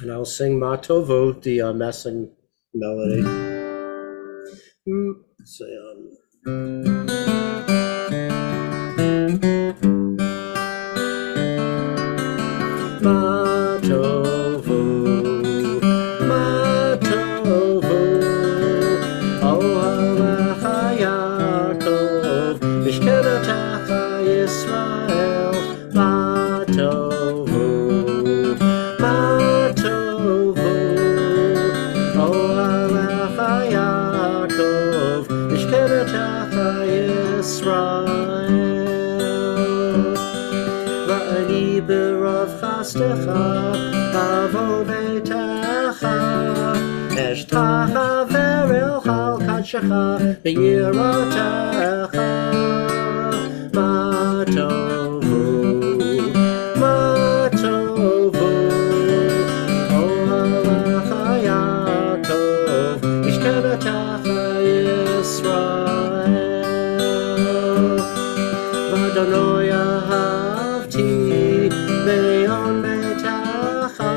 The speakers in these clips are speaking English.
And I'll sing Mah ToVu, the messing melody. So, Mah ToVu, Mah ToVu, Ohalecha Yaakov, Mishkenetecha Yisrael, Mah ToVu, Mah ToVu, Ohalecha Yaakov, Mishkenetecha Yisrael. Va'ani b'rov chastecha, avo beitecha, eshtacha verel chal kadshecha, be'yiratecha. Mah ToVu, Mah ToVu, Ohalecha Yaakov, Mishkenetecha Yisrael. V'Adonai ahavti be'on beitecha,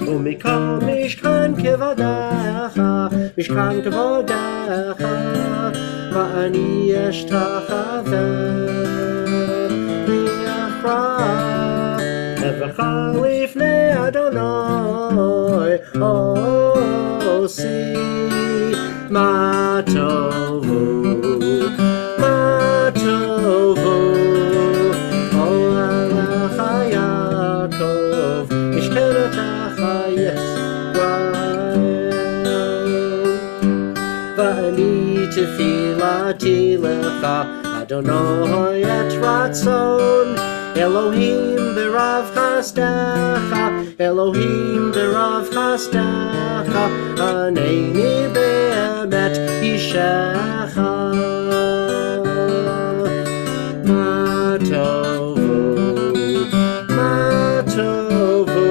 u'mikol mishkan kevodecha, mishkan kevodecha, va'ani eshtachaveh li'afrah, evecha lifnei Adonai osi. Mah ToVu, Mah ToVu, Ohalecha Yaakov, Mishkenetecha Yisrael. Va'ani tefilati lecha, Adonai et ratzon, Elohim b'rav chastecha, Elohim b'rav chastecha, Haneni be'emet yishecha. Mah ToVu, Mah ToVu,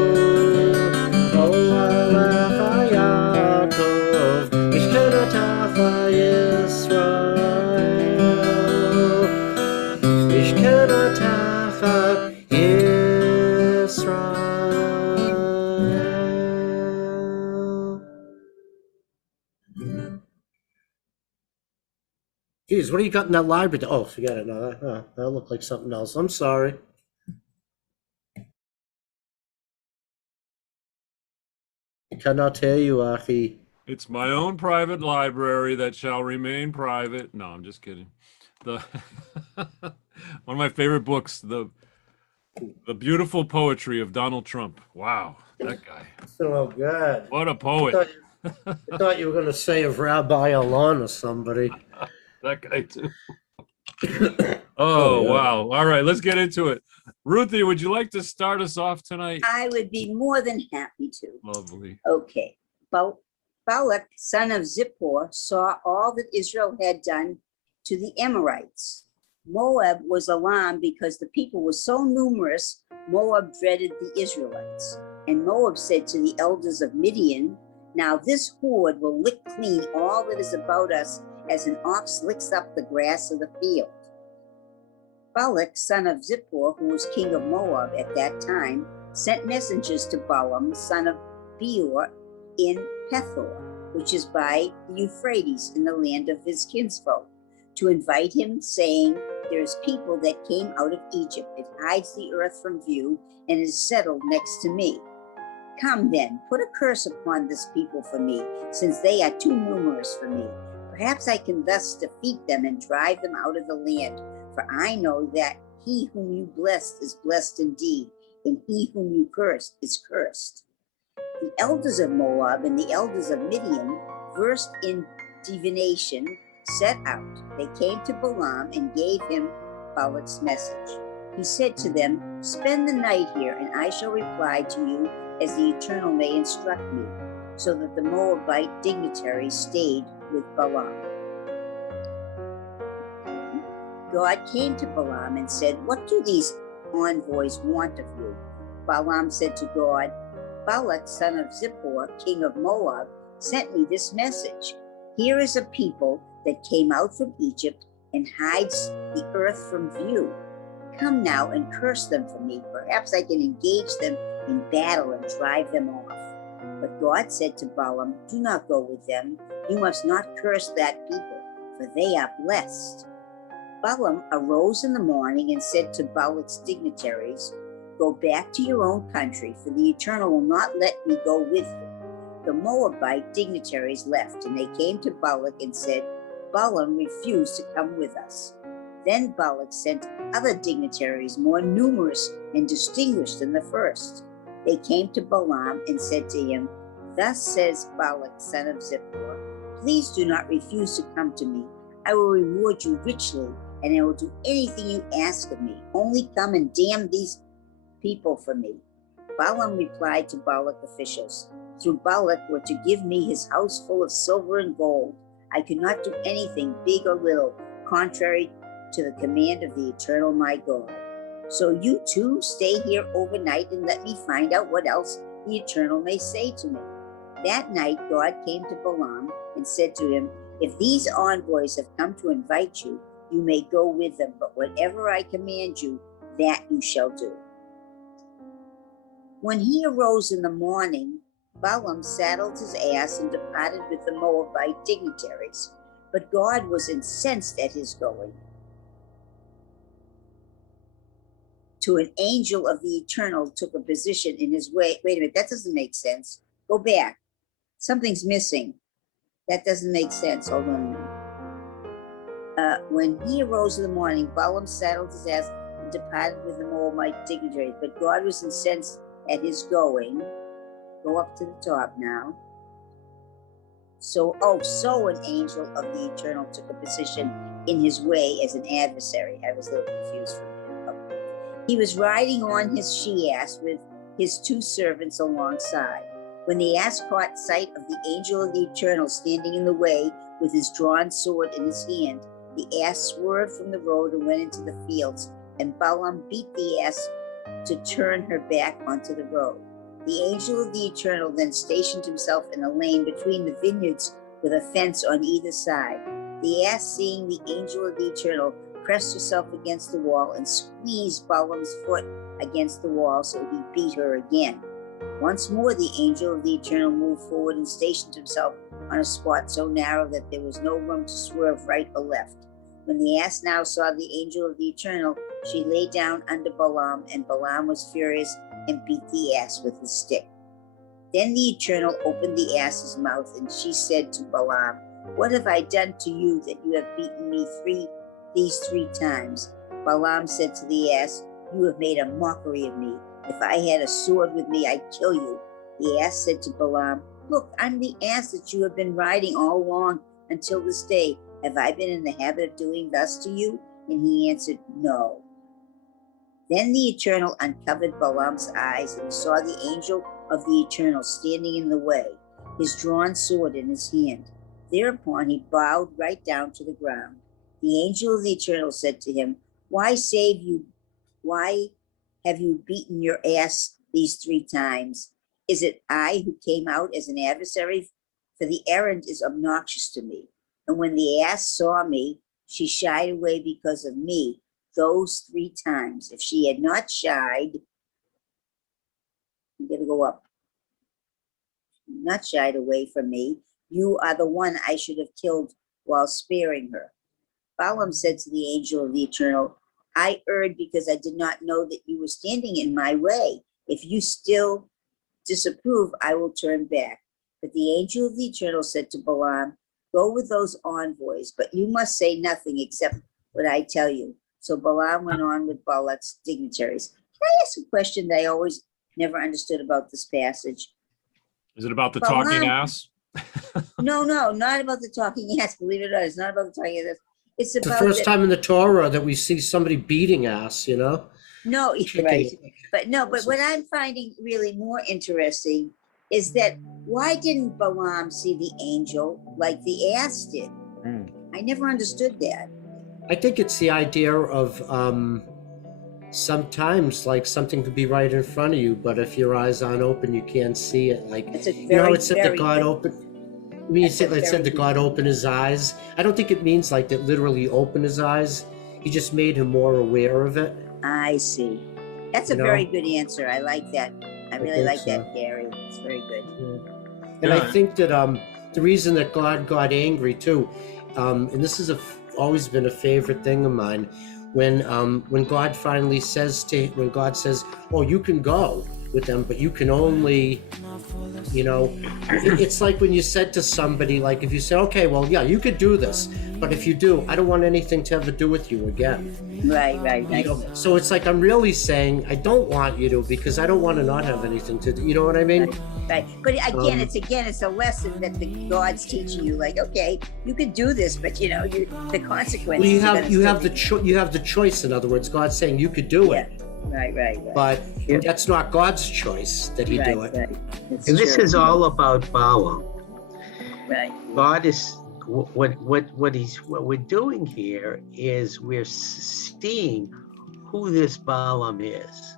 Ohalecha Yaakov, Mishkenetecha Yisrael, Mishkenetecha Yisrael. Geez, what do you got in that library? Oh, forget it. No, that looked like something else. I'm sorry. I cannot tell you, Achi. It's my own private library that shall remain private. No, I'm just kidding. The one of my favorite books, the beautiful poetry of Donald Trump. Wow, that guy. So good. What a poet. I thought you were going to say of Rabbi Alon or somebody. That guy too. Oh, yeah. wow. All right, let's get into it. Ruthie, would you like to start us off tonight? I would be more than happy to. Lovely. Okay. Balak, son of Zippor, saw all that Israel had done to the Amorites. Moab was alarmed because the people were so numerous, Moab dreaded the Israelites. And Moab said to the elders of Midian, "Now this horde will lick clean all that is about us as an ox licks up the grass of the field." Balak, son of Zippor, who was king of Moab at that time, sent messengers to Balaam, son of Beor, in Pethor, which is by the Euphrates in the land of his kinsfolk, to invite him, saying, "There is people that came out of Egypt. It hides the earth from view and is settled next to me. Come then, put a curse upon this people for me, since they are too numerous for me. Perhaps I can thus defeat them and drive them out of the land. For I know that he whom you blessed is blessed indeed, and he whom you cursed is cursed." The elders of Moab and the elders of Midian, versed in divination, set out. They came to Balaam and gave him Balak's message. He said to them, "Spend the night here, and I shall reply to you as the Eternal may instruct me." So that the Moabite dignitaries stayed with Balaam. God came to Balaam and said, "What do these envoys want of you?" Balaam said to God, "Balak, son of Zippor, king of Moab, sent me this message. Here is a people that came out from Egypt and hides the earth from view. Come now and curse them for me. Perhaps I can engage them in battle and drive them off. But God said to Balaam, do not go with them. You must not curse that people, for they are blessed. Balaam arose in the morning and said to Balak's dignitaries, go back to your own country, for the Eternal will not let me go with you. The Moabite dignitaries left, and they came to Balak and said, Balaam refused to come with us. Then Balak sent other dignitaries more numerous and distinguished than the first. They came to Balaam and said to him, thus says Balak, son of Zippor, please do not refuse to come to me. I will reward you richly, and I will do anything you ask of me. Only come and damn these people for me. Balaam replied to Balak officials, through Balak were to give me his house full of silver and gold. I could not do anything, big or little, contrary to the command of the Eternal my God. So you too stay here overnight and let me find out what else the Eternal may say to me. That night God came to Balaam and said to him, if these envoys have come to invite you, you may go with them, but whatever I command you, that you shall do. When he arose in the morning, Balaam saddled his ass and departed with the Moabite dignitaries. But God was incensed at his going. To an angel of the Eternal took a position in his way. Wait a minute, that doesn't make sense. Go back. Something's missing. That doesn't make sense. Hold on a minute. When he arose in the morning, Balaam saddled his ass and departed with the Moabite dignitaries. But God was incensed at his going. Go up to the top now. So an angel of the Eternal took a position in his way as an adversary. I was a little confused for a minute. Okay. He was riding on his she-ass with his two servants alongside. When the ass caught sight of the angel of the Eternal standing in the way with his drawn sword in his hand, the ass swerved from the road and went into the fields, and Balaam beat the ass to turn her back onto the road. The angel of the Eternal then stationed himself in a lane between the vineyards with a fence on either side. The ass, seeing the angel of the Eternal, pressed herself against the wall and squeezed Balaam's foot against the wall, so he beat her again. Once more the angel of the Eternal moved forward and stationed himself on a spot so narrow that there was no room to swerve right or left. When the ass now saw the angel of the Eternal, she lay down under Balaam, and Balaam was furious and beat the ass with his stick. Then the Eternal opened the ass's mouth, and she said to Balaam, what have I done to you that you have beaten me these three times? Balaam said to the ass, you have made a mockery of me. If I had a sword with me, I'd kill you. The ass said to Balaam, look, I'm the ass that you have been riding all along until this day. Have I been in the habit of doing thus to you? And he answered, no. Then the Eternal uncovered Balaam's eyes, and he saw the angel of the Eternal standing in the way, his drawn sword in his hand. Thereupon he bowed right down to the ground. The angel of the Eternal said to him, why have you beaten your ass these three times? Is it I who came out as an adversary? For the errand is obnoxious to me. And when the ass saw me, she shied away because of me those three times. If she had not shied, I'm going to go up, not shied away from me, you are the one I should have killed while sparing her. Balaam said to the angel of the Eternal, I erred because I did not know that you were standing in my way. If you still disapprove, I will turn back. But the angel of the Eternal said to Balaam, go with those envoys, but you must say nothing except what I tell you. So Balaam went on with Balak's dignitaries. Can I ask a question that I always never understood about this passage? Is it about the Balaam, talking ass? No, not about the talking ass. Believe it or not, it's not about the talking ass. It's It's about the first time in the Torah that we see somebody beating ass, you know? No, you're Chicken. right. But what I'm finding really more interesting is that why didn't Balaam see the angel like the ass did? I never understood that. I think it's the idea of sometimes like something could be right in front of you, but if your eyes aren't open, you can't see it. Like, That's a you know how very, it said that very God good- opened. I mean, That's a it said very that God opened his eyes. I don't think it means like that literally opened his eyes. He just made him more aware of it. I see. That's a You know? very good answer. I like that. I really think like so. that, Gary. It's very good. And I Yeah. think that the reason that God got angry too, and this is always been a favorite thing of mine, when God finally says when God says, "Oh, you can go with them, but you can only," it's like when you said to somebody, like if you say, "Okay, well, yeah, you could do this, but if you do, I don't want anything to ever do with you again." Right. So it's like I'm really saying I don't want you to, because I don't want to not have anything to do. You know what I mean? Right. But again, it's a lesson that the God's teaching you. Like, okay, you could do this, but the consequences. Well, you have the choice. In other words, God's saying you could do it. Right. But that's not God's choice that he do it. Right. And this is all about Balaam. Right. God is what we're doing here is we're seeing who this Balaam is,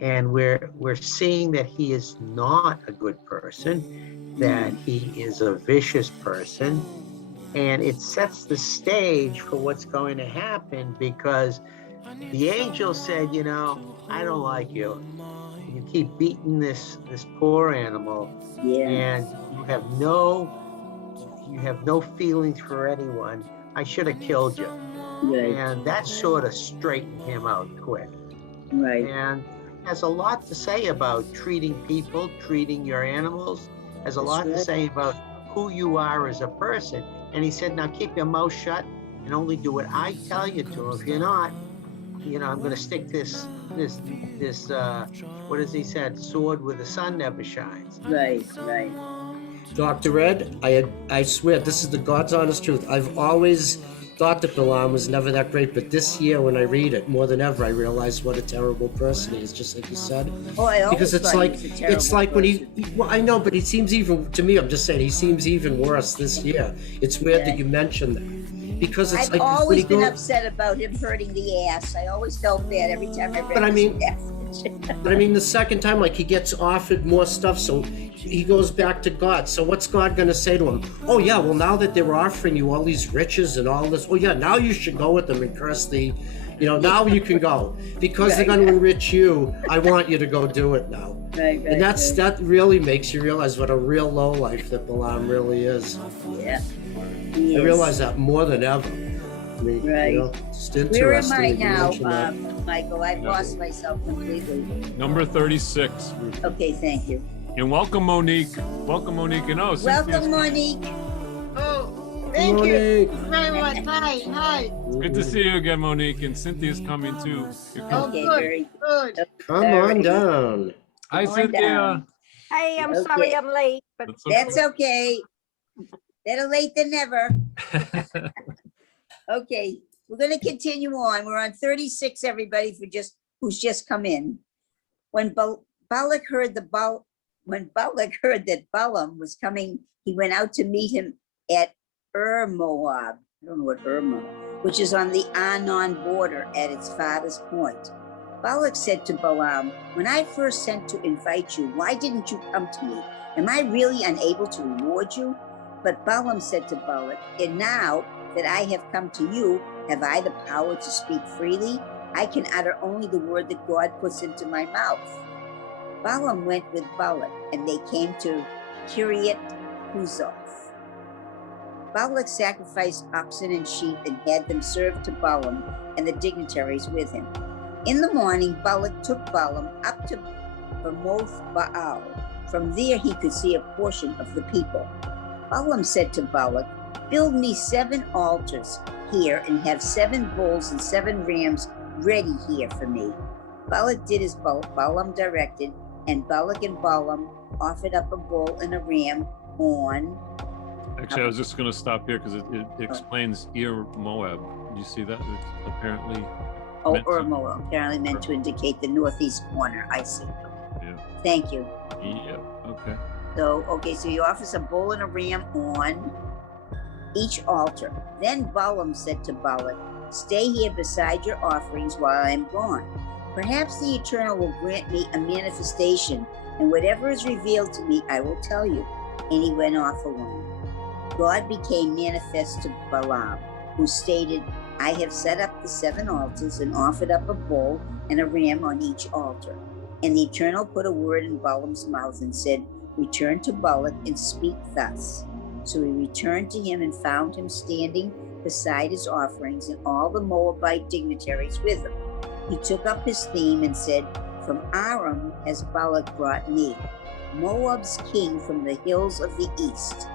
and we're seeing that he is not a good person, that he is a vicious person, and it sets the stage for what's going to happen, because the angel said, I don't like you. You keep beating this poor animal, and you have no feelings for anyone. I should have killed you. Right. And that sort of straightened him out quick. Right. And has a lot to say about treating people, treating your animals, has a lot to say about who you are as a person. And he said, now keep your mouth shut and only do what I tell you to. If you're not, I'm going to stick this what has he said, sword where the sun never shines. Right. Dr. Ed, I swear, this is the God's honest truth. I've always thought that Balaam was never that great, but this year when I read it, more than ever, I realize what a terrible person he is, just like you said. Oh, because it's like when well, I know, but he seems even, to me, I'm just saying, he seems even worse this year. It's weird that you mentioned that. Because it's I've always been upset about him hurting the ass. I always felt bad every time I read But I mean, the second time, like, he gets offered more stuff, so he goes back to God. So what's God going to say to him? Oh, yeah, well, now that they were offering you all these riches and all this, well, yeah, now you should go with them and curse now you can go. Because they're going to enrich you, I want you to go do it now. Right. And that really makes you realize what a real lowlife that Balaam really is. Yeah. I realize that more than ever. I mean, it's interesting. Where am I now, Michael? I've lost myself completely. Number 36. Okay, thank you. And welcome, Monique. Welcome, Monique. And welcome, Monique. Oh, thank you. Thank you very much. Hi. Good to see you again, Monique. And Cynthia's coming too. Okay, very good. Come on down. Hi, Cynthia. Hey, I'm sorry I'm late, but that's okay. Better late than never. Okay, we're going to continue on. We're on 36, everybody, who's just come in. When Balak heard that Balaam was coming, he went out to meet him at Moab. I don't know what Moab, which is on the Arnon border at its farthest point. Balak said to Balaam, when I first sent to invite you, why didn't you come to me? Am I really unable to reward you? But Balaam said to Balak, and now that I have come to you, have I the power to speak freely? I can utter only the word that God puts into my mouth. Balaam went with Balak, and they came to Kiryat Huzoth. Balak sacrificed oxen and sheep and had them served to Balaam and the dignitaries with him. In the morning, Balak took Balaam up to Bamoth Baal. From there he could see a portion of the people. Balaam said to Balak, build me 7 altars here and have 7 bulls and 7 rams ready here for me. Balak did as Balaam directed, and Balak and Balaam offered up a bull and a ram on... Actually, I was just going to stop here because it explains Moab. Do you see that? It's apparently... Moab, apparently meant to indicate the northeast corner. I see. Yeah. Thank you. Yeah, okay. So he offers a bull and a ram on each altar. Then Balaam said to Balak, stay here beside your offerings while I am gone. Perhaps the Eternal will grant me a manifestation, and whatever is revealed to me, I will tell you. And he went off alone. God became manifest to Balaam, who stated, I have set up the 7 altars and offered up a bull and a ram on each altar. And the Eternal put a word in Balaam's mouth and said, return to Balak and speak thus. So he returned to him and found him standing beside his offerings and all the Moabite dignitaries with him. He took up his theme and said, from Aram has Balak brought me, Moab's king from the hills of the east.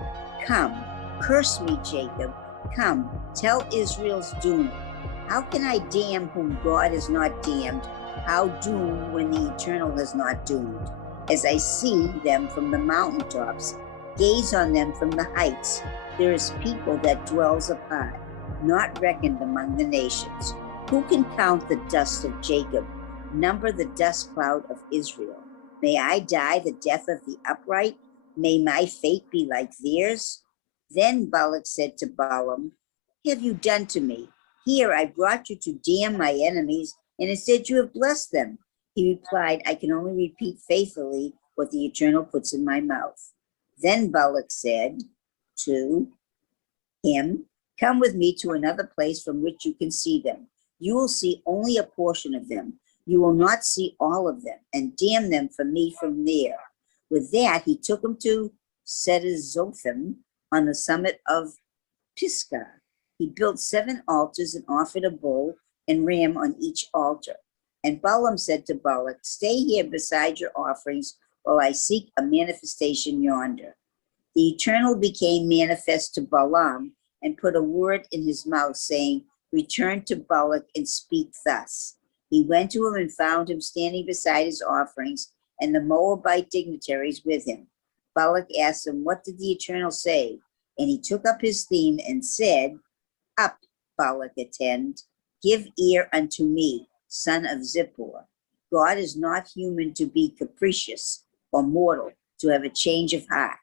Come, curse me, Jacob. Come, tell Israel's doom. How can I damn whom God has not damned? How doom when the Eternal has not doomed? As I see them from the mountaintops, gaze on them from the heights, there is people that dwells apart, not reckoned among the nations. Who can count the dust of Jacob, number the dust cloud of Israel? May I die the death of the upright? May my fate be like theirs? Then Balak said to Balaam, what have you done to me? Here I brought you to damn my enemies, and instead you have blessed them. He replied, I can only repeat faithfully what the Eternal puts in my mouth. Then Balak said to him, come with me to another place from which you can see them. You will see only a portion of them. You will not see all of them, and damn them for me from there. With that, he took him to Sedizothim on the summit of Pisgah. He built 7 altars and offered a bull and ram on each altar. And Balaam said to Balak, stay here beside your offerings while I seek a manifestation yonder. The Eternal became manifest to Balaam and put a word in his mouth, saying, return to Balak and speak thus. He went to him and found him standing beside his offerings and the Moabite dignitaries with him. Balak asked him, what did the Eternal say? And he took up his theme and said, up, Balak, attend, give ear unto me, son of Zippor. God is not human to be capricious, or mortal to have a change of heart.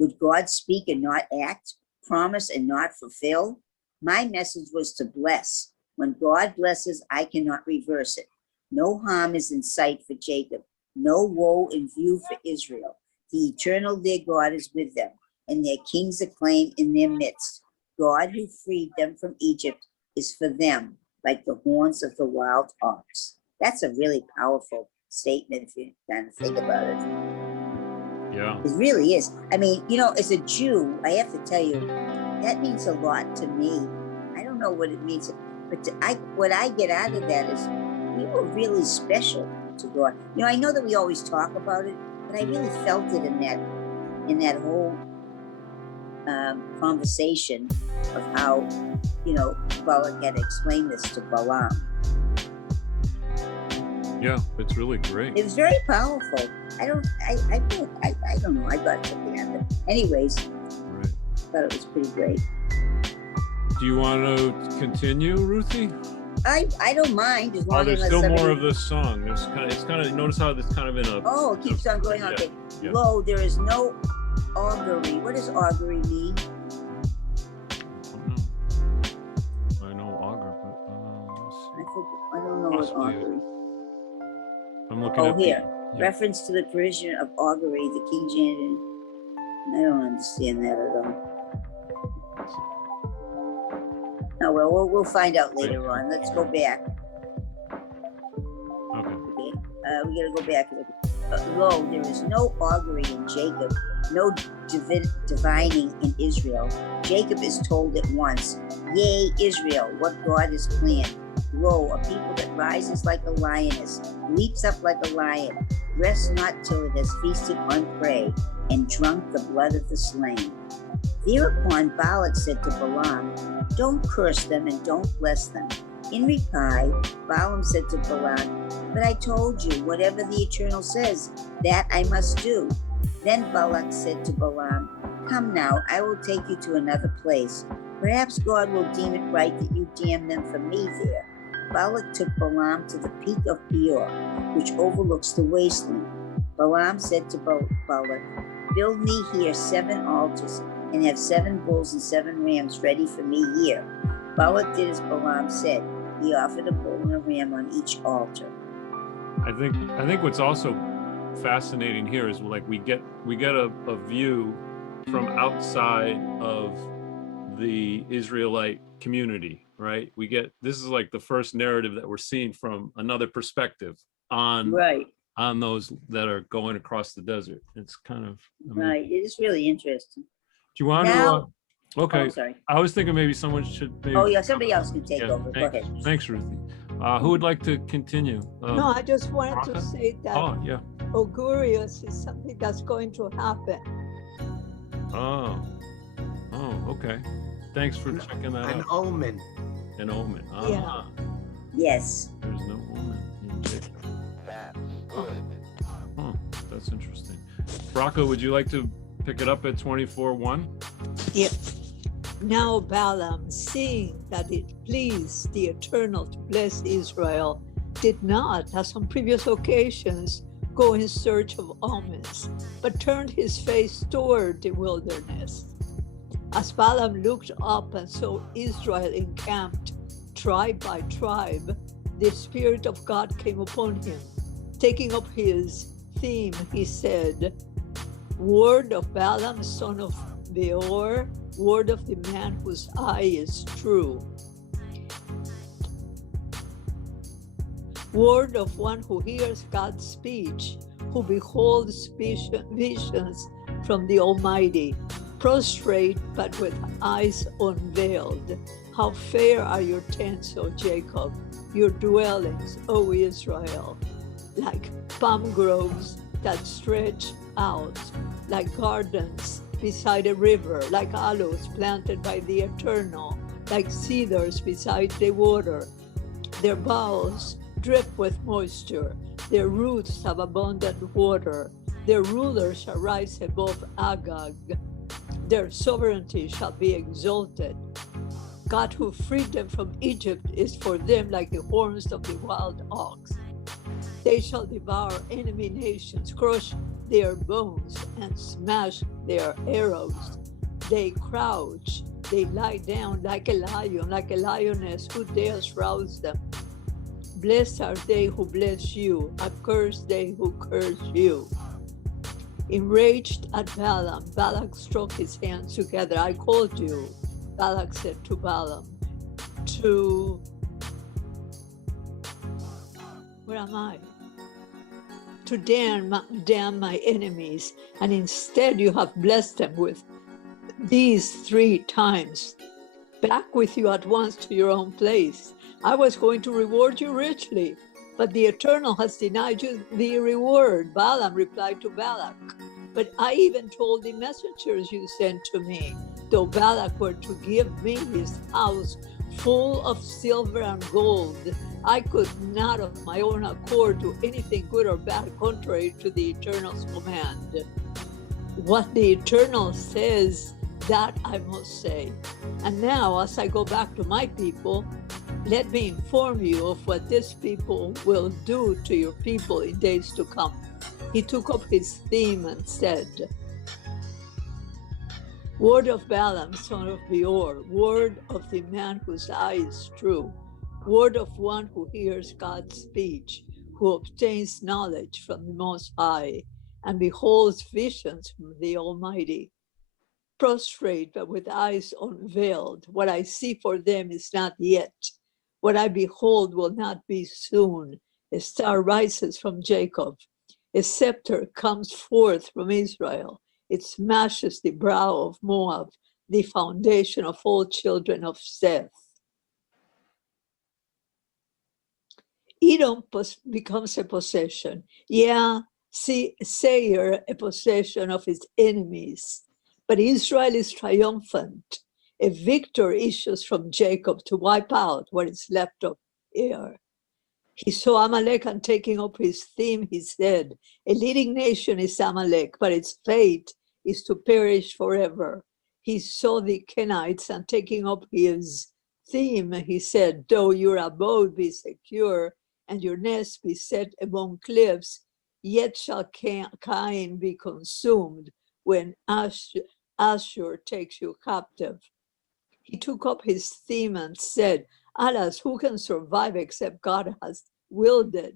Would God speak and not act, promise and not fulfill? My message was to bless. When God blesses, I cannot reverse it. No harm is in sight for Jacob, no woe in view for Israel. The Eternal, their God, is with them, and their kings acclaim in their midst. God who freed them from Egypt is for them like the horns of the wild ox. That's a really powerful statement if you kind of think about it. Yeah. It really is. I mean, you know, as a Jew, I have to tell you, that means a lot to me. I don't know what it means, but what I get out of that is we were really special to God. You know, I know that we always talk about it, but I really felt it in that whole conversation of how, you know, Balak had explained this to Balaam. Yeah, it's really great. It was very powerful. I don't know. I got something out of it. Anyways, Right. thought it was pretty great. Do you want to continue, Ruthie? I don't mind as long Oh, there's as still somebody... more of this song. It's kind of notice how it's kind of in a. Oh, it keeps on going on. Yeah, Okay. yeah. Lo, there is no augury. What does augury mean? I know auger, but I don't know what Possibly. augury. I'm looking Oh, at here. yeah. Reference to the provision of augury, the King James. I don't understand that at all. Oh, well, we'll find out later on. Let's go back. Okay. Okay. We gotta go back. Lo, there is no augury in Jacob, no divining in Israel. Jacob is told at once, yea, Israel, what God has planned. Lo, a people that rises like a lioness, leaps up like a lion, rests not till it has feasted on prey and drunk the blood of the slain. Thereupon Balak said to Balaam, don't curse them and don't bless them. In reply, Balaam said to Balak, but I told you, whatever the Eternal says, that I must do. Then Balak said to Balaam, come now, I will take you to another place. Perhaps God will deem it right that you damn them for me there. Balak took Balaam to the peak of Peor, which overlooks the wasteland. Balaam said to Balak, build me here 7 altars and have 7 bulls and 7 rams ready for me here. Balak did as Balaam said. He offered a bull and a ram on each altar. I think what's also fascinating here is like we get a view from outside of the Israelite community, right? This is like the first narrative that we're seeing from another perspective on Right. on those that are going across the desert. It's kind of amazing. Right. It is really interesting. Do you want Now- to? Okay. Oh, sorry. I was thinking maybe someone should. Maybe, Oh, yeah. Somebody else can take yeah, over. Go thanks, ahead. thanks, Ruthie. Who would like to continue? No, I just wanted to Raka? say that Oh, yeah. Augurious is something that's going to happen. Oh. Oh, okay. Thanks for checking that An out. omen. An omen. Ah, Yeah. Yes. there's no omen in Jacob. Huh, that's interesting. Rocco, would you like to pick it up at 24:1? Yep. Now Balaam, seeing that it pleased the Eternal to bless Israel, did not, as on previous occasions, go in search of omens, but turned his face toward the wilderness. As Balaam looked up and saw Israel encamped, tribe by tribe, the Spirit of God came upon him. Taking up his theme, he said, "Word of Balaam, son of Beor, word of the man whose eye is true. Word of one who hears God's speech, who beholds visions from the Almighty, prostrate but with eyes unveiled. How fair are your tents, O Jacob, your dwellings, O Israel, like palm groves that stretch out, like gardens beside a river, like aloes planted by the Eternal, like cedars beside the water. Their boughs drip with moisture, their roots have abundant water. Their rulers shall rise above Agag. Their sovereignty shall be exalted. God who freed them from Egypt is for them like the horns of the wild ox. They shall devour enemy nations, crush their bones, and smash their arrows. They crouch, they lie down like a lion, like a lioness. Who dares rouse them? Blessed are they who bless you, accursed they who curse you. Enraged at Balaam, Balak struck his hands together. I called you, Balak said to Balaam, to, where am I? To damn my enemies, and instead you have blessed them with these 3 times. Back with you at once to your own place. I was going to reward you richly, but the Eternal has denied you the reward. Balaam replied to Balak, but I even told the messengers you sent to me, though Balak were to give me his house full of silver and gold, I could not of my own accord do anything good or bad contrary to the Eternal's command. What the Eternal says, that I must say. And now, as I go back to my people, let me inform you of what this people will do to your people in days to come. He took up his theme and said, Word of Balaam, son of Beor, word of the man whose eye is true, word of one who hears God's speech, who obtains knowledge from the Most High, and beholds visions from the Almighty. Prostrate, but with eyes unveiled. What I see for them is not yet. What I behold will not be soon. A star rises from Jacob. A scepter comes forth from Israel. It smashes the brow of Moab, the foundation of all children of Seth. Edom becomes a possession. Yeah, Seir, a possession of its enemies. But Israel is triumphant. A victor issues from Jacob to wipe out what is left of Ir. He saw Amalek, and taking up his theme, he said, a leading nation is Amalek, but its fate is to perish forever. He saw the Kenites, and taking up his theme, he said, though your abode be secure and your nest be set among cliffs, yet shall Cain be consumed when Ashur takes you captive. He took up his theme and said, alas, who can survive except God has willed it?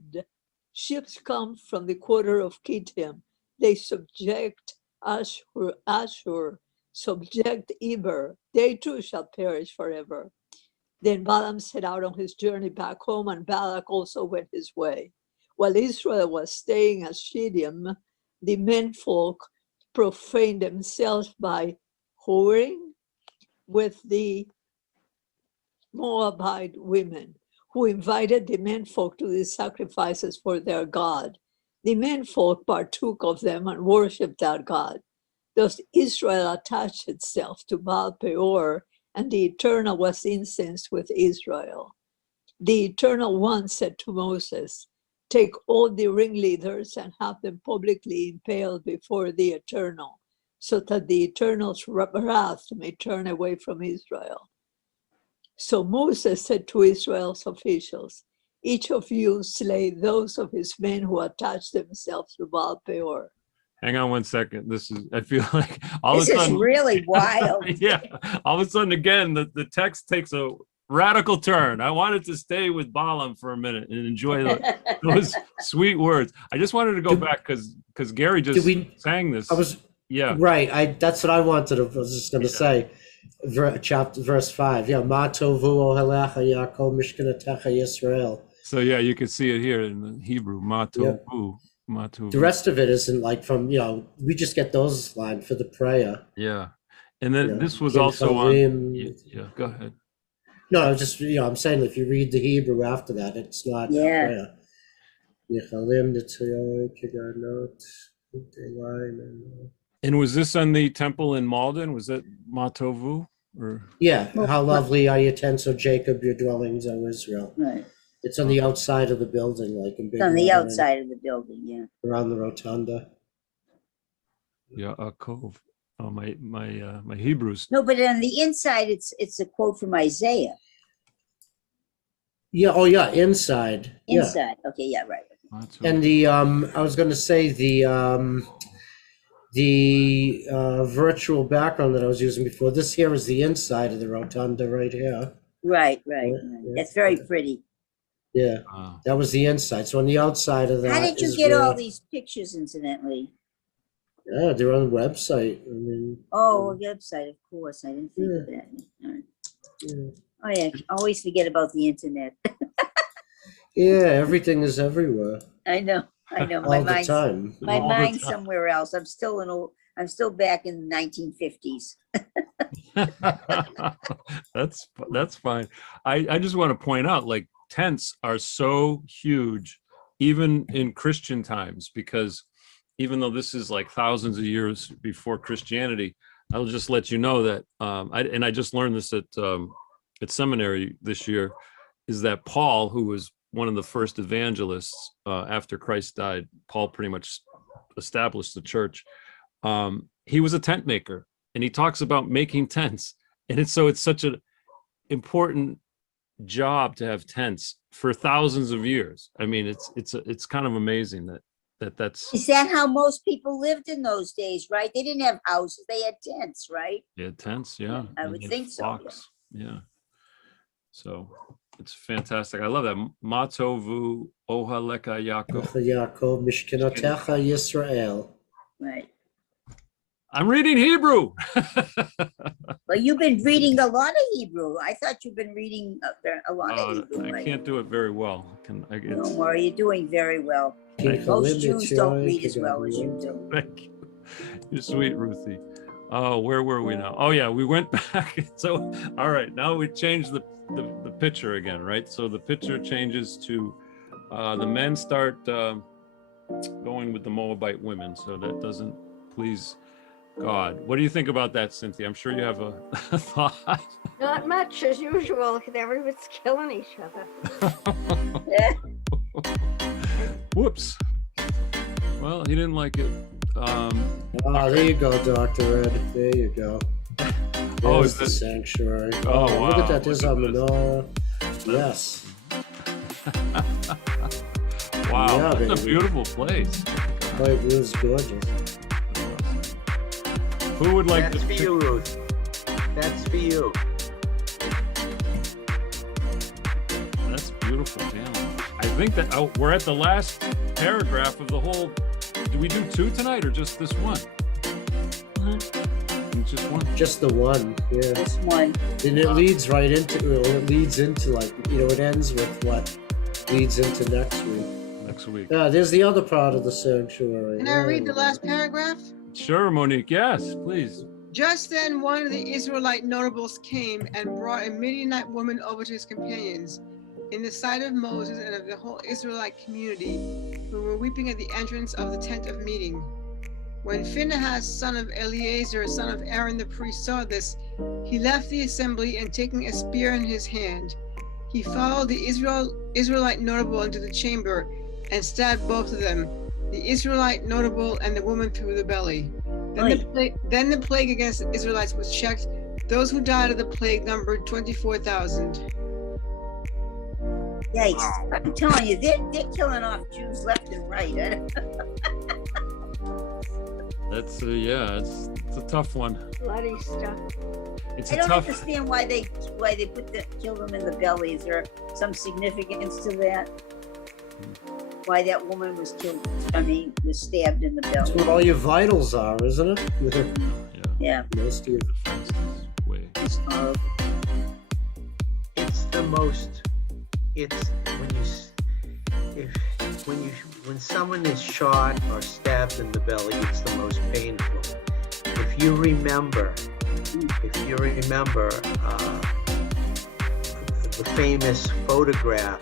Ships come from the quarter of Kittim. They subject Ashur, subject Eber. They too shall perish forever. Then Balaam set out on his journey back home, and Balak also went his way. While Israel was staying at Shittim, the menfolk profaned themselves by whoring with the Moabite women, who invited the menfolk to the sacrifices for their God. The menfolk partook of them and worshipped that God. Thus Israel attached itself to Baal Peor, and the Eternal was incensed with Israel. The Eternal One said to Moses, "Take all the ringleaders and have them publicly impaled before the Eternal, so that the Eternal's wrath may turn away from Israel." So Moses said to Israel's officials, "Each of you slay those of his men who attach themselves to Baal Peor." Hang on one second. I feel like all This of a is sudden, really wild. yeah, all of a sudden again, the text takes a radical turn. I wanted to stay with Balaam for a minute and enjoy those sweet words. I just wanted to go back because Gary just sang this. Yeah. Right. That's what I wanted to, I was just going to say. Verse 5. Yeah. Mah ToVu ohelecha Yaakov mishkanetecha Yisrael. So yeah, you can see it here in the Hebrew. Mah ToVu. Yep. Mah ToVu. The rest of it isn't like from, we just get those lines for the prayer. Yeah. And then this was also on. Yeah, go ahead. No, I was just, I'm saying if you read the Hebrew after that, it's not prayer. And was this on the temple in Malden? Was that Mah ToVu? Or yeah, how lovely are your tents, O Jacob, your dwellings, O Israel. Right. It's on the outside of the building, like in big. On the outside of the building, yeah. Around the rotunda. Yeah, Cove. Oh, my Hebrews. No, but on the inside, it's a quote from Isaiah. Yeah. Oh, yeah. Inside. Inside. Yeah. Okay. Yeah. Right. And the I was going to say the virtual background that I was using before. This here is the inside of the rotunda right here. Right. Yeah. That's very pretty. Yeah. That was the inside. So on the outside of that. How did you get all these pictures, incidentally? Yeah, they're on the website. I mean. Oh, website, of course. I didn't think of that. All right. Yeah. Oh yeah, I always forget about the internet. Yeah, everything is everywhere. I know. All the time. My mind's somewhere else. I'm still back in the 1950s. That's fine. I just want to point out, like, tents are so huge, even in Christian times, because even though this is like thousands of years before Christianity, I'll just let you know that, I just learned this at seminary this year, is that Paul, who was one of the first evangelists after Christ died, Paul pretty much established the church. He was a tent maker, and he talks about making tents, and it's such an important job to have tents for thousands of years. I mean, it's kind of amazing that's. Is that how most people lived in those days, right? They didn't have houses; they had tents, right? Yeah, tents. Yeah, I would think so. Yeah. So it's fantastic. I love that. Mah ToVu ohelecha Yaakov. Yaakov mishkanetecha Yisrael. Right. I'm reading Hebrew. Well, you've been reading a lot of Hebrew. I thought you've been reading a lot of Hebrew. I can't do it very well. Don't worry, you're doing very well. Most Jews don't read as well as you do. Thank you. You're sweet, Ruthie. Oh, where were we now? Oh yeah, we went back. So, all right, now we changed the picture again, right? So the picture changes to the men start going with the Moabite women. So that doesn't please God. What do you think about that, Cynthia? I'm sure you have a thought. Not much, as usual. Everyone's killing each other. Whoops. Well, he didn't like it. There you go, Dr. Ed. There you go. There's the sanctuary. Oh, wow. Look at that. There's our menorah. Yes. Wow. Yeah, that's a beautiful place. Oh, it was gorgeous. Who would like That's for you, Ruth. That's for you. That's beautiful, damn. I think that we're at the last paragraph of the whole. Do we do two tonight or just this one? Just one? Just the one, yeah. Just one. And it leads right into, it leads into like, it ends with what leads into next week. next week. There's the other part of the sanctuary. Can I read the last paragraph? Sure, Monique. Yes, please. Just then one of the Israelite notables came and brought a Midianite woman over to his companions in the sight of Moses and of the whole Israelite community, who were weeping at the entrance of the tent of meeting. When Phinehas, son of Eleazar, son of Aaron the priest, saw this, he left the assembly and taking a spear in his hand, he followed the Israelite notable into the chamber and stabbed both of them, the Israelite notable and the woman through the belly. Then the plague against the Israelites was checked. Those who died of the plague numbered 24,000. Yikes. I'm telling you, they're killing off Jews left and right. That's it's a tough one. Bloody stuff. It's I a don't tough. understand why they kill them in the belly. Is there some significance to that? Why that woman was killed? Was stabbed in the That's belly. what all your vitals are, isn't it? Yeah, Most of your Way. it's horrible. It's the most. It's when someone is shot or stabbed in the belly, it's the most painful. If you remember the famous photograph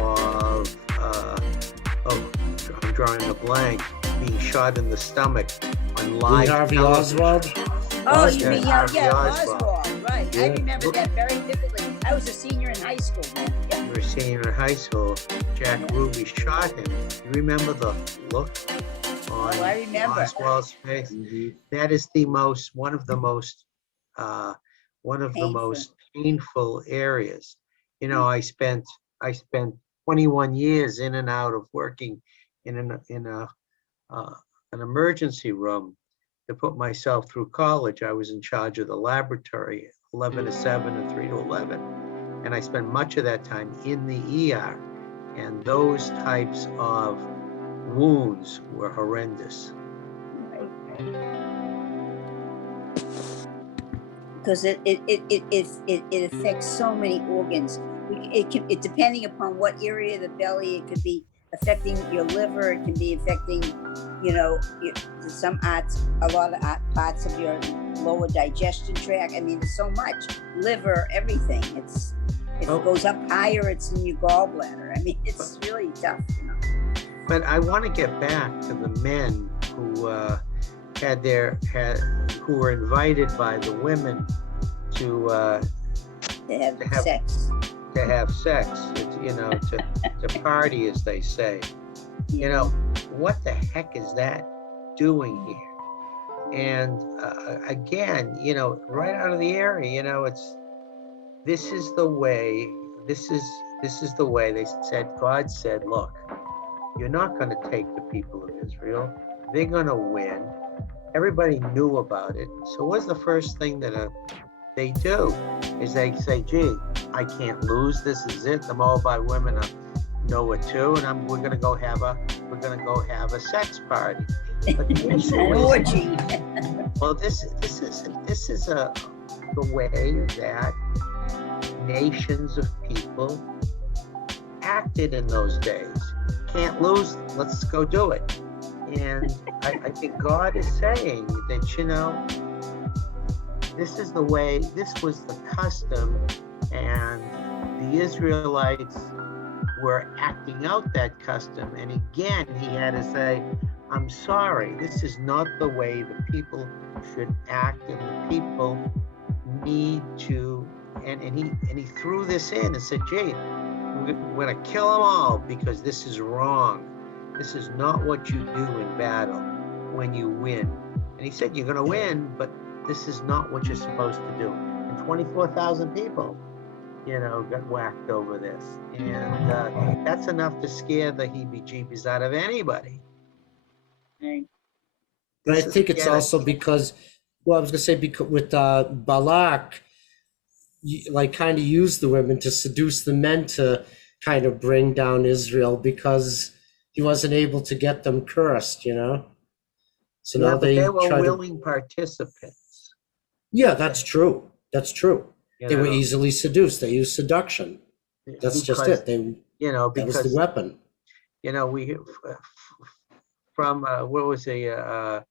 of I'm drawing a blank, being shot in the stomach on live Harvey television. Oswald. Oh, you mean Harvey Oswald, right? I Yeah. remember that very vividly. I was a senior in high school then. Yeah. You were a senior in high school. Jack Ruby shot him. You remember the look on Oh, I remember. Oswald's face? Mhm. That is one of the most Painful. painful areas. You know, I spent 21 years in and out of working in an emergency room to put myself through college. I was in charge of the laboratory, 11 to 7 and 3 to 11. And I spent much of that time in the ER. And those types of wounds were horrendous. Because it affects so many organs. It depending upon what area of the belly, it could be affecting your liver. It can be affecting, a lot of parts of your lower digestion tract. I mean, there's so much liver, everything. If it goes up higher, it's in your gallbladder. I mean, it's really tough. But I want to get back to the men who who were invited by the women to have sex. To have sex, to party, as they say. You know, what the heck is that doing here? And again, right out of the area, this is the way they said. God said, look, you're not going to take the people of Israel. They're going to win. Everybody knew about it. So what's the first thing that they do? Is they say, gee, I can't lose. This is it. The Moabite women know it too, and we're going to go have a sex party. But An orgy. Well, this is the way that nations of people acted in those days. Can't lose, let's go do it. And I think God is saying that, this is the way, this was the custom, and the Israelites were acting out that custom. And again, he had to say, I'm sorry, this is not the way the people should act, and the people need to, and he threw this in and said, gee, we're going to kill them all because this is wrong. This is not what you do in battle when you win. And he said, you're going to win, but this is not what you're supposed to do. And 24,000 people, got whacked over this. And that's enough to scare the heebie-jeebies out of anybody. But I think it's also because, I was going to say, because with Balak, kind of used the women to seduce the men to kind of bring down Israel because he wasn't able to get them cursed, So now they were willing participants. Yeah, that's true. That's true. They were know, easily seduced. They used seduction. That's just it. because That was the weapon. You know, from what was the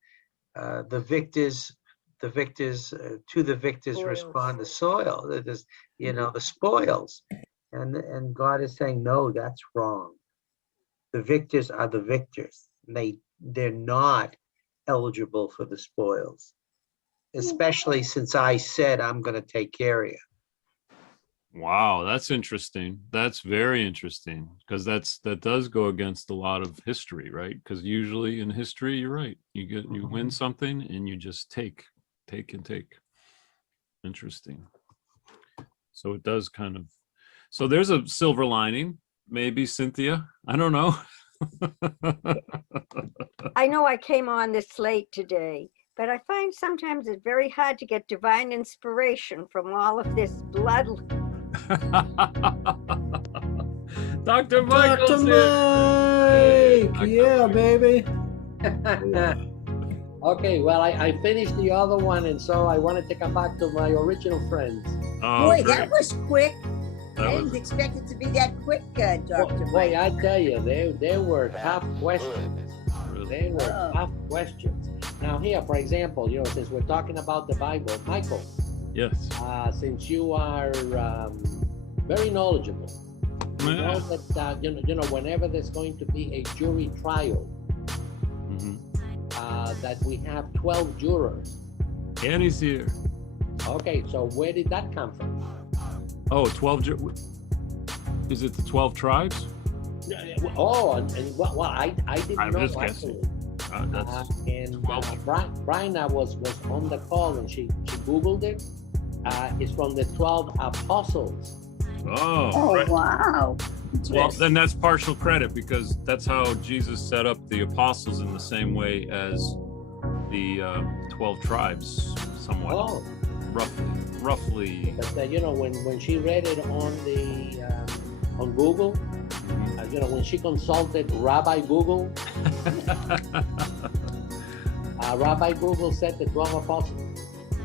victors, to the victors Spoils. respond the soil. That is, you know, the spoils, and God is saying, no, that's wrong. The victors are the victors. They're not eligible for the spoils, especially since I said I'm going to take care of you. Wow, that's interesting. That's very interesting, because that does go against a lot of history, right? Because usually in history, you're right. You win something and you just take. Interesting. So it does kind of. So there's a silver lining, maybe, Cynthia. I don't know. I know I came on this late today, but I find sometimes it's very hard to get divine inspiration from all of this blood. Dr. Michael's Dr. here. Mike! Yeah, baby. Okay, well, I finished the other one, and so I wanted to come back to my original friends. Oh, Boy, great. that was quick. That I was- didn't expect it to be that quick, Dr. Boy, Mike. I tell you, they were tough questions. They were Oh. tough questions. Now here, for example, you know, since we're talking about the Bible, Michael, Yes. since you are very knowledgeable, you know that you know whenever there's going to be a jury trial, Mhm. that we have 12 jurors. And he's here. Okay, so where did that come from? Oh, 12. Is it the 12 tribes? Oh, and well, I didn't I'm know just guessing. actually. That's And 12. Brian was on the call and she Googled it. It's from the 12 apostles. Oh, right. wow. Well, then that's partial credit, because that's how Jesus set up the apostles in the same way as the 12 tribes, somewhat, Oh, roughly. but you know, when she read it on the on Google, you know, when she consulted Rabbi Google, Rabbi Google said the 12 apostles.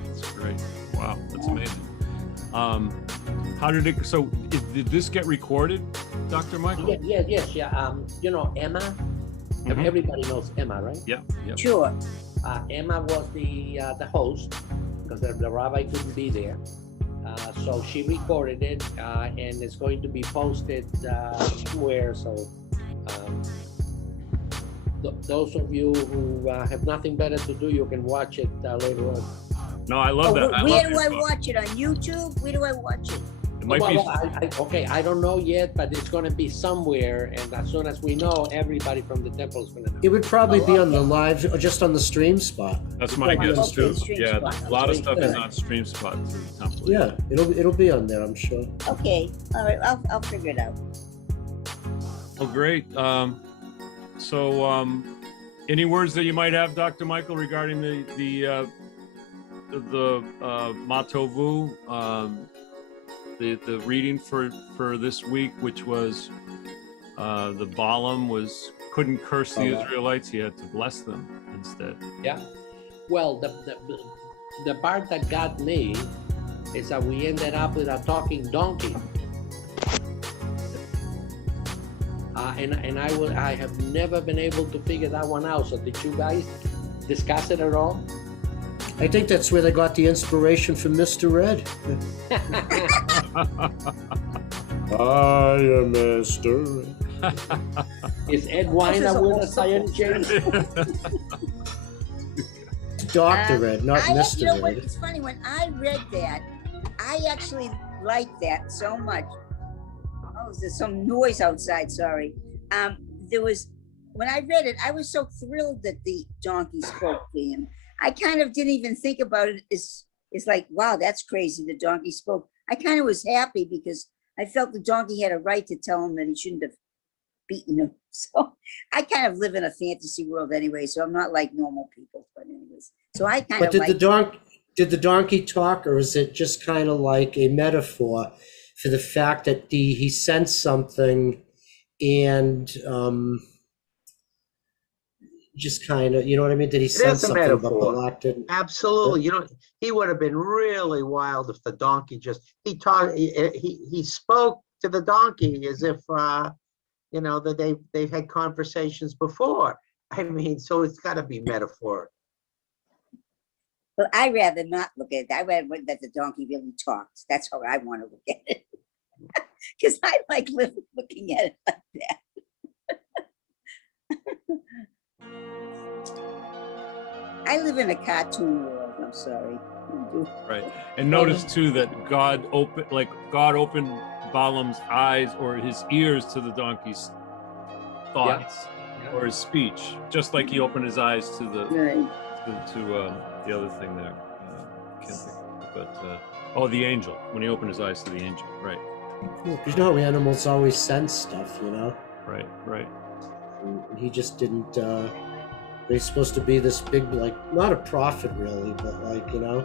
That's great. Wow, that's amazing. How did it? So, did this get recorded, Dr. Michael? Yes. You know, Emma. Mhm. Everybody knows Emma, right? Yeah. Sure. Emma was the host because the rabbi couldn't be there. So she recorded it, and it's going to be posted somewhere. So those of you who have nothing better to do, you can watch it later on. No, I love that. I Where love do I this. watch it? On YouTube? Where do I watch it? It might be. I don't know yet, but it's going to be somewhere. And as soon as we know, everybody from the temple is going to know. It would probably be on the live, or just on the stream spot. That's my Okay, guess too. Stream Yeah, Spot. a lot of stuff is Yeah. on Stream Spot through the temple. Yeah, it'll be on there, I'm sure. Okay. All right. I'll figure it out. Oh, great. Any words that you might have, Dr. Michael, regarding the Mah ToVu, the reading for this week, which was the Balaam couldn't curse the Israelites; he had to bless them instead. Yeah. Well, the part that got me is that we ended up with a talking donkey. And I have never been able to figure that one out. So did you guys discuss it at all? I think that's where they got the inspiration from Mr. Red. I am Mr. Red. Is Ed Weiner with us by any chance? Dr. Red, not You know Mr. what? Red. It's funny, when I read that, I actually liked that so much. Oh, there's some noise outside, sorry. When I read it, I was so thrilled that the donkey spoke to him. I kind of didn't even think about it. It's like, wow, that's crazy. The donkey spoke. I kind of was happy because I felt the donkey had a right to tell him that he shouldn't have beaten him. So I kind of live in a fantasy world anyway, so I'm not like normal people. But anyways, so I kind But of did like. did the donkey talk, or is it just kind of like a metaphor for the fact that he sensed something and just kind of, you know what I mean? Did he sense a something but metaphor. Balak didn't? Absolutely. You know, he would have been really wild if the donkey just he spoke to the donkey as if you know, that they've had conversations before. I mean, so it's got to be metaphoric. But I'd rather not look at it. I'd rather that the donkey really talks. That's how I want to look at it. Because I like looking at it like that. I live in a cartoon world. I'm sorry. Right. And notice too that God opened Balaam's eyes or his ears to the donkey's thoughts or his speech, just like he opened his eyes to the the other thing there. Can't think of it, but the angel, when he opened his eyes to the angel, right? You know, animals always sense stuff, you know. Right. And he just didn't. They're supposed to be this big, like, not a prophet really, but like, you know.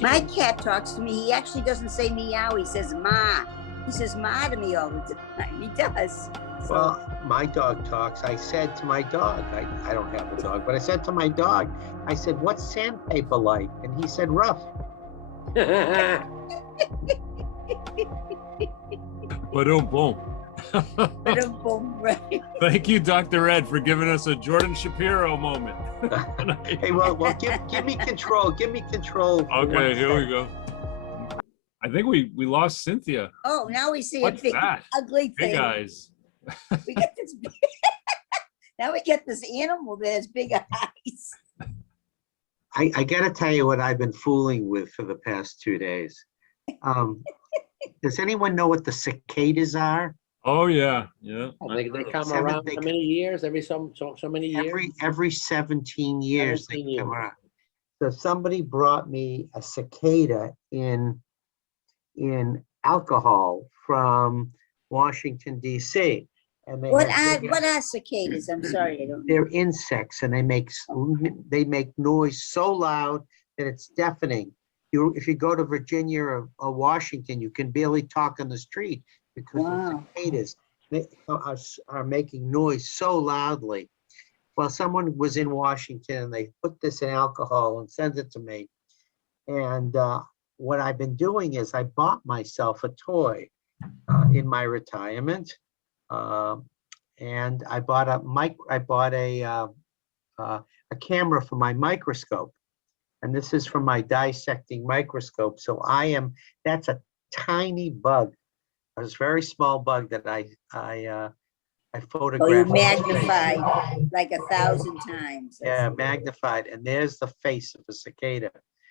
My cat talks to me. He actually doesn't say meow. He says ma. He says ma to me all the time. He does. Well, my dog talks. I said to my dog, I don't have a dog, but I said to my dog, I said, what's sandpaper like? And he said, rough. Boom. Right. Thank you, Dr. Ed, for giving us a Jordan Shapiro moment. Hey, well, give me control. Give me control. Okay, here we go. I think we lost Cynthia. Oh, now we see What's a big that? ugly thing. Hey guys. We get this now we get this animal that has big eyes. I got to tell you what I've been fooling with for the past 2 days. Does anyone know what the cicadas are? Oh yeah. They come around how many years? Every so many years? Every 17 years. 17 they come years. around. So somebody brought me a cicada in alcohol from Washington, D.C. And What are cicadas? I'm sorry, I don't know. They're insects, and they make noise so loud that it's deafening. If you go to Virginia or Washington, you can barely talk on the street because the cicadas are making noise so loudly. Well, someone was in Washington and they put this in alcohol and sent it to me. And what I've been doing is I bought myself a toy in my retirement. And I bought a camera for my microscope, and this is from my dissecting microscope. So that's a tiny bug, a very small bug that I photographed. Oh, you magnified like 1,000 times. Yeah, magnified, and there's the face of a cicada.